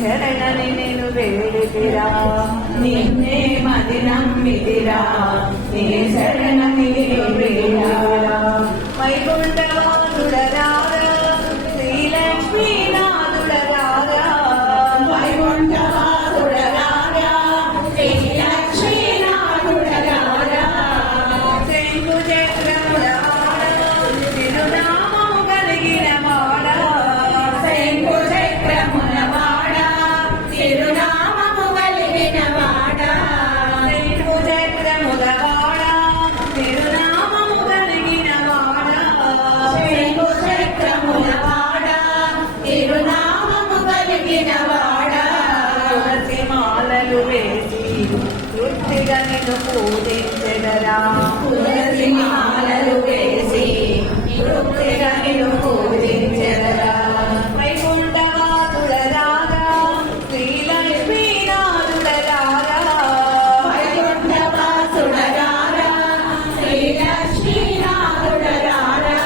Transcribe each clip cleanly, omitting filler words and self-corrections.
శరణని నేను వేడితిరా నిన్నే మది నమ్మితిరా నీ శరణని నేను వేడిరా వైకుంఠవాసుడరారా శ్రీలక్ష్మీనాథుడరారా వైకుంఠవాసుడరారా శ్రీలక్ష్మీనాథుడరారా శంకు చక్రములవాడా తిరునామము కలిగిన వాడా శంకు చక్రములవాడా తిరునామము కలిగిన వాడా శంకు చక్రములవాడా తిరునామము కలిగిన వాడా శంకు చక్రములవాడా తిరునామము కలిగిన వాడా తులసి మాలలు వేసి తృప్తిగా నిన్ను పూజించెదరా తులసి మాలలు వేసి తృప్తిగా నిన్ను పూజించెదరా వైకుంఠవాసుడరారా శ్రీలక్ష్మీనాథుడరారా వైకుంఠవాసుడరారా శ్రీలక్ష్మీనాథుడరారా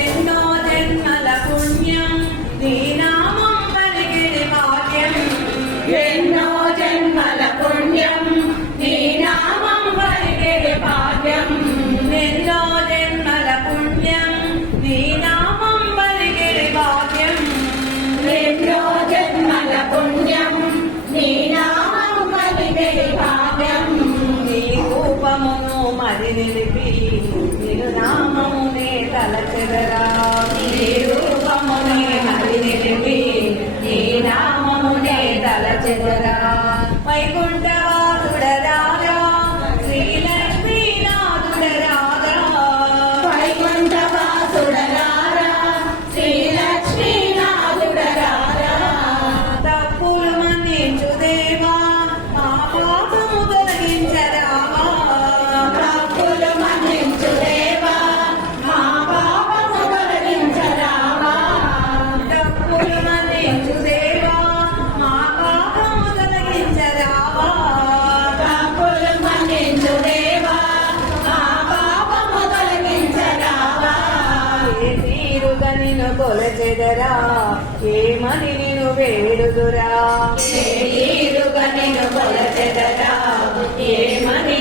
ఎన్నో జన్మల పుణ్యం నీ నామం పలికిడి భాగ్యం ఎన్నో జన్మల పుణ్యం నీ నామం పలికిడి భాగ్యం ఎన్నో జన్మల పుణ్యం నీ నామం పలికిడి భాగ్యం ఎన్నో జన్మల పుణ్యం నీ నామం పలికిడి భాగ్యం నీ రూపమును మరి నిలిపి తిరునామమునే తలచెదరా నీ రూపమునే మరి నిలిపి నీ నామమునే తలచెదరా వైకుంఠవాసుడరారా శ్రీలక్ష్మీనాథుడరారా వైకుంఠవాసుడరారా శ్రీలక్ష్మీనాథుడరారా తప్పులు మన్నించు దేవా మా పాపము తొలగించరావా తప్పులు మన్నించు దేవా మా పాపము తొలగించరావా తప్పులు మన్నించు దేవా మా పాపము తొలగించరావా తప్పులు మన్నించు దేవా మా పాపము తొలగించరావా ఏ తీరుగా నిన్ను కొలచెదరా ఏమని నిన్ను వేడుదురా ఏ తీరుగా నిన్ను కొలచెదరా ఏమని